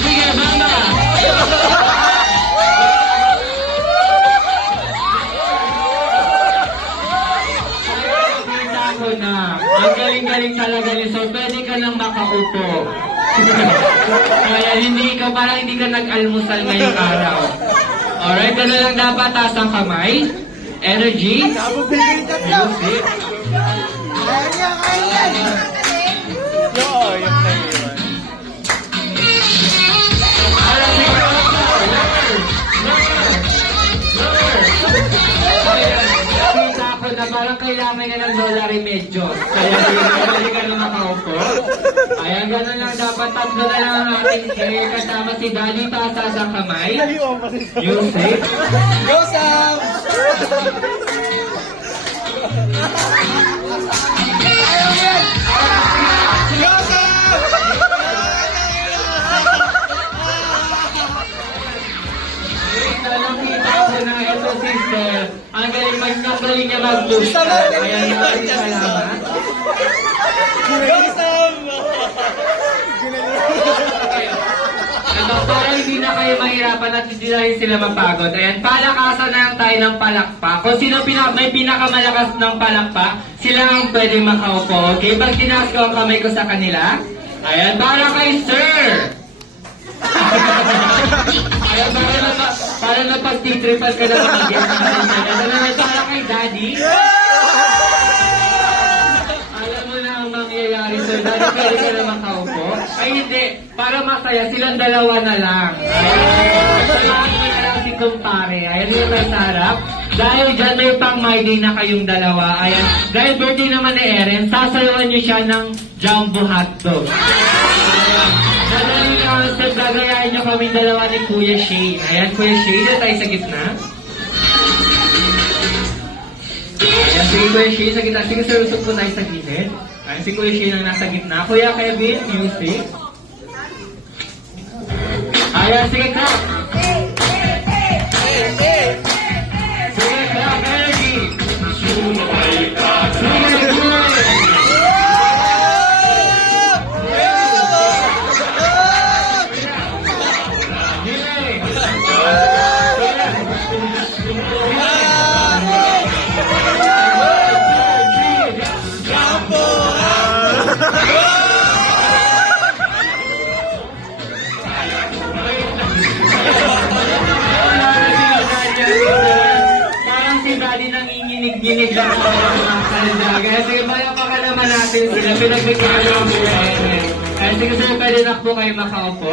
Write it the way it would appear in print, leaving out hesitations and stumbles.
Sige, mama! Nakita ko na. Ang galing-galing talaga ni So, pwede ka nang makaupo. Kaya parang hindi ka nag-almusal ngayong araw. Alright, gano'n lang dapat. Taas ang kamay. Energy. Music. Nakita ko na parang kailangan na ng Lola Remedios. Kaya hindi ka na makaupo. Ayan, gano'n lang dapat. Tatlo na lang ang ating hair kasama si Daddy. Taas ang kamay. Music. Go, Sam! Nakita ko na ito, sister. Ang galing niya mag-boost. Ayan, maraming salamat. Go, Sam! Ito, para hindi na kayo mahirapan at hindi na rin sila mapagod. Ayan, palakasan na lang tayo ng palakpak. Kung sino may pinakamalakas ng palakpak, sila ang pwede makaupo. Okay? Pag tinaas ko ang kamay ko sa kanila, ayan, para kay Sir! Ayan, para na pag-titripan ka na pag-igyan. Ayan, para kay Daddy. Alam mo na ang mangyayari, Sir. Daddy, pwede ka na makaupo. Ay, hindi. Para masaya, silang dalawa na lang. Ayan. Salamat mo na lang si Kumpare. Ayan yung nasa harap. Dahil dyan may pang my day na kayong dalawa. Ayan. Dahil birthday naman ni Eren, sasayawan niyo siya ng jumbo hotdog. Dadalhin niyo, Sir, gagayahin niyo kaming dalawa ni Kuya Shane. Ayan, Kuya Shane, na tayo sa gitna. Ayan, sige Kuya Shane, sa gitna. Sige, Sir, usap po tayo sa gilid. Ayan, si Kuya Shane ang nasa gitna. Kuya Kevin, music. Ayan, sige, clap. Sige, clap, energy. Sige, parang si Daddy nanginginig-ginig lang ako ng mga kalenda. Kaya sige, malapakan naman natin sila. Pinagbigyan ko ang buhay. Kaya sige, Sir, pwede na po kayo makaupo.